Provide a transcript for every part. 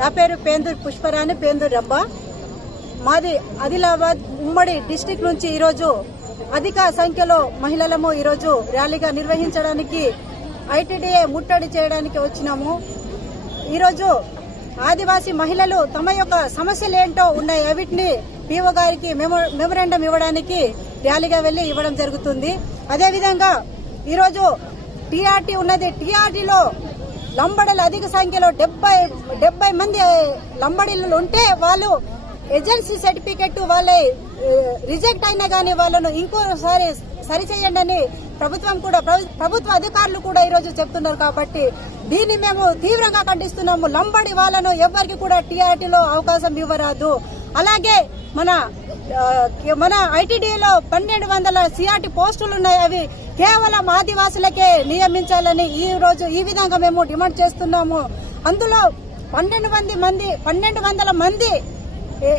నా పేరు పేందూరు పుష్పరాణి, పేందూరు రబ్బ. మాది ఆదిలాబాద్ ఉమ్మడి డిస్టిక్ నుంచి ఈరోజు అధిక సంఖ్యలో మహిళలము ఈరోజు ర్యాలీగా నిర్వహించడానికి ఐటీడీఏ ముట్టడి చేయడానికి వచ్చినాము. ఈరోజు ఆదివాసీ మహిళలు తమ యొక్క సమస్యలు ఏంటో ఉన్నాయి, వీటిని పీఓ గారికి మెమోరాండం ఇవ్వడానికి ర్యాలీగా వెళ్లి ఇవ్వడం జరుగుతుంది. అదేవిధంగా ఈరోజు టీఆర్టీ ఉన్నది. టీఆర్టీలో లంబడలు అధిక సంఖ్యలో 70 మంది లంబడీలు ఉంటే వాళ్ళు ఏజెన్సీ సర్టిఫికెట్ వాళ్ళే రిజెక్ట్ అయినా గానీ వాళ్ళను ఇంకోసారి సరిచేయండి అని ప్రభుత్వ అధికారులు కూడా ఈరోజు చెప్తున్నారు. కాబట్టి దీన్ని మేము తీవ్రంగా ఖండిస్తున్నాము. లంబడి వాళ్ళను ఎవరికి కూడా టీఆర్టీలో అవకాశం ఇవ్వరాదు. అలాగే మన ఐటీడీలో 1200 సిఆర్టీ పోస్టులు ఉన్నాయి, అవి కేవలం ఆదివాసులకే నియమించాలని ఈ విధంగా మేము డిమాండ్ చేస్తున్నాము. అందులో 1200 మంది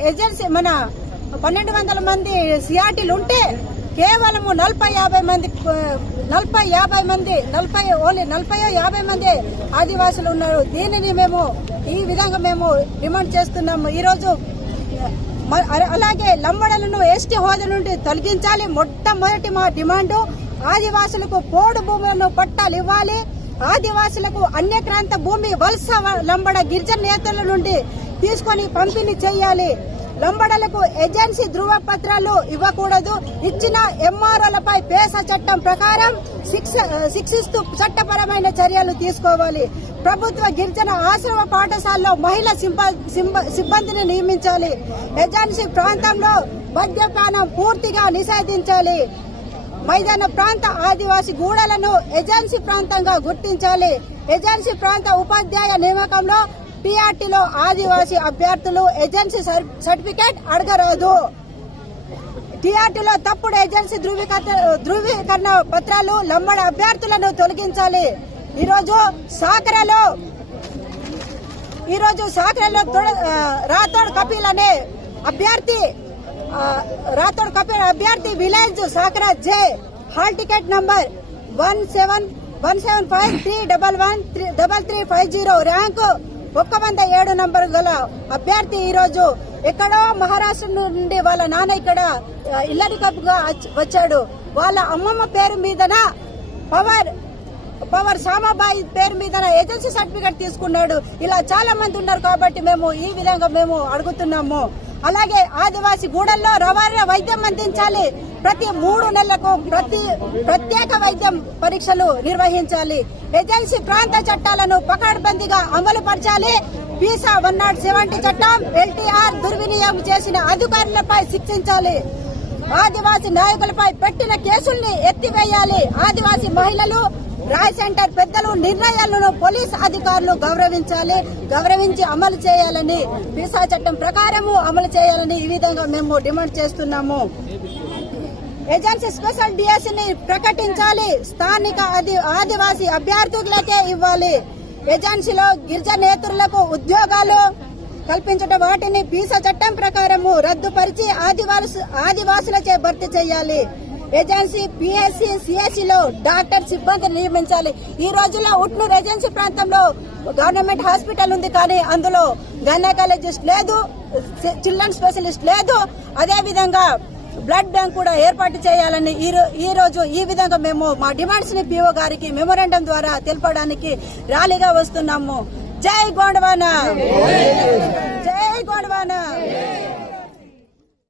ఏజెన్సీ 1200 మంది సిఆర్టీలు ఉంటే కేవలం 40-50 మంది ఆదివాసులు ఉన్నారు. దీనిని మేము ఈ విధంగా మేము డిమాండ్ చేస్తున్నాము. ఈరోజు అలాగే లంబడలను ఎస్టీ హోదా నుండి తొలగించాలి. మొట్టమొదటి మా డిమాండ్ ఆదివాసులకు పోడు భూములను పట్టాలు ఇవ్వాలి. ఆదివాసులకు అన్యక్రాంత భూమి వలస లంబడ గిరిజన నేతల నుండి తీసుకొని పంపిణీ చేయాలి. లంబడలకు ఏజెన్సీ ధృవపత్రాలు ఇవ్వకూడదు. ఇచ్చిన ఎంఆర్ఓలపై పేసా చట్టం ప్రకారం శిక్షిస్తూ చట్టపరమైన చర్యలు తీసుకోవాలి. ప్రభుత్వ గిరిజన ఆశ్రమ పాఠశాలలో మహిళా సిబ్బందిని నియమించాలి. ఏజెన్సీ ప్రాంతంలో మద్యపానం పూర్తిగా నిషేధించాలి. మైదాన ప్రాంత ఆదివాసీ గూడలను ఏజెన్సీ ప్రాంతంగా గుర్తించాలి. ఏజెన్సీ ప్రాంత ఉపాధ్యాయ నియామకంలో టీఆర్టీలో ఆదివాసీ అభ్యర్థులు ఏజెన్సీ సర్టిఫికేట్ అడగరాదు. టీఆర్టీలో తప్పుడు ఏజెన్సీ ధృవీకరణ పత్రాలు లంబడ అభ్యర్థులను తొలగించాలి. ఈరోజు సాకరలో రాథోడ్ కపిల్ అనే అభ్యర్థి విలేజ్ సాకరా జే hall ticket number 1753113113350 rank 107 number గల అభ్యర్థి ఈరోజు ఎక్కడో మహారాష్ట్ర నుండి వాళ్ళ నాన్న ఇక్కడ ఇల్లరికప్గా వచ్చాడు. వాళ్ళ అమ్మమ్మ పేరు మీదన పవర్ సామాబాయి పేరు మీద ఏజెన్సీ సర్టిఫికేట్ తీసుకున్నాడు. ఇలా చాలా మంది ఉన్నారు. కాబట్టి మేము ఈ విధంగా మేము అడుగుతున్నాము. అలాగే ఆదివాసీ గూడల్లో రవాణా వైద్యం అందించాలి. ప్రతి 3 నెలలకు ప్రత్యేక వైద్యం పరీక్షలు నిర్వహించాలి. ఏజెన్సీ ప్రాంత చట్టాలను పకడ్బందీగా అమలు పరచాలి. వీసా 170 చట్టం ఎల్టీఆర్ దుర్వినియోగం చేసిన అధికారులపై శిక్షించాలి. ఆదివాసీ నాయకులపై పెట్టిన కేసుల్ని ఎత్తివేయాలి. ఆదివాసీ మహిళలు రాయ్ సెంటర్ పెద్దలు నిర్ణయాలను పోలీస్ అధికారులు గౌరవించి అమలు చేయాలని, వీసా చట్టం ప్రకారము అమలు చేయాలని ఈ విధంగా మేము డిమాండ్ చేస్తున్నాము. ఏజెన్సీ స్పెషల్ డిఎస్ని ప్రకటించాలి. స్థానిక ఆదివాసీ అభ్యర్థులకే ఇవ్వాలి. ఏజెన్సీలో గిరిజనేతరులకు ఉద్యోగాలు కల్పించడం వాటిని వీసా చట్టం ప్రకారము రద్దుపరిచి ఆదివాసులచే భర్తీ చేయాలి. ఏజెన్సీ పిఎస్సి సిఎస్సిలో డాక్టర్ సిబ్బందిని నియమించాలి. ఈ రోజుల్లో ఉట్నూరు ఏజెన్సీ ప్రాంతంలో గవర్నమెంట్ హాస్పిటల్ ఉంది, కానీ అందులో గైనకాలజిస్ట్ లేదు, చిల్డ్రన్ స్పెషలిస్ట్ లేదు. అదే విధంగా బ్లడ్ బ్యాంక్ కూడా ఏర్పాటు చేయాలని ఈ రోజు ఈ విధంగా మేము మా డిమాండ్స్ ని పీఓ గారికి మెమోరాండం ద్వారా తెలపడానికి ర్యాలీగా వస్తున్నాము. జై గోండవాన.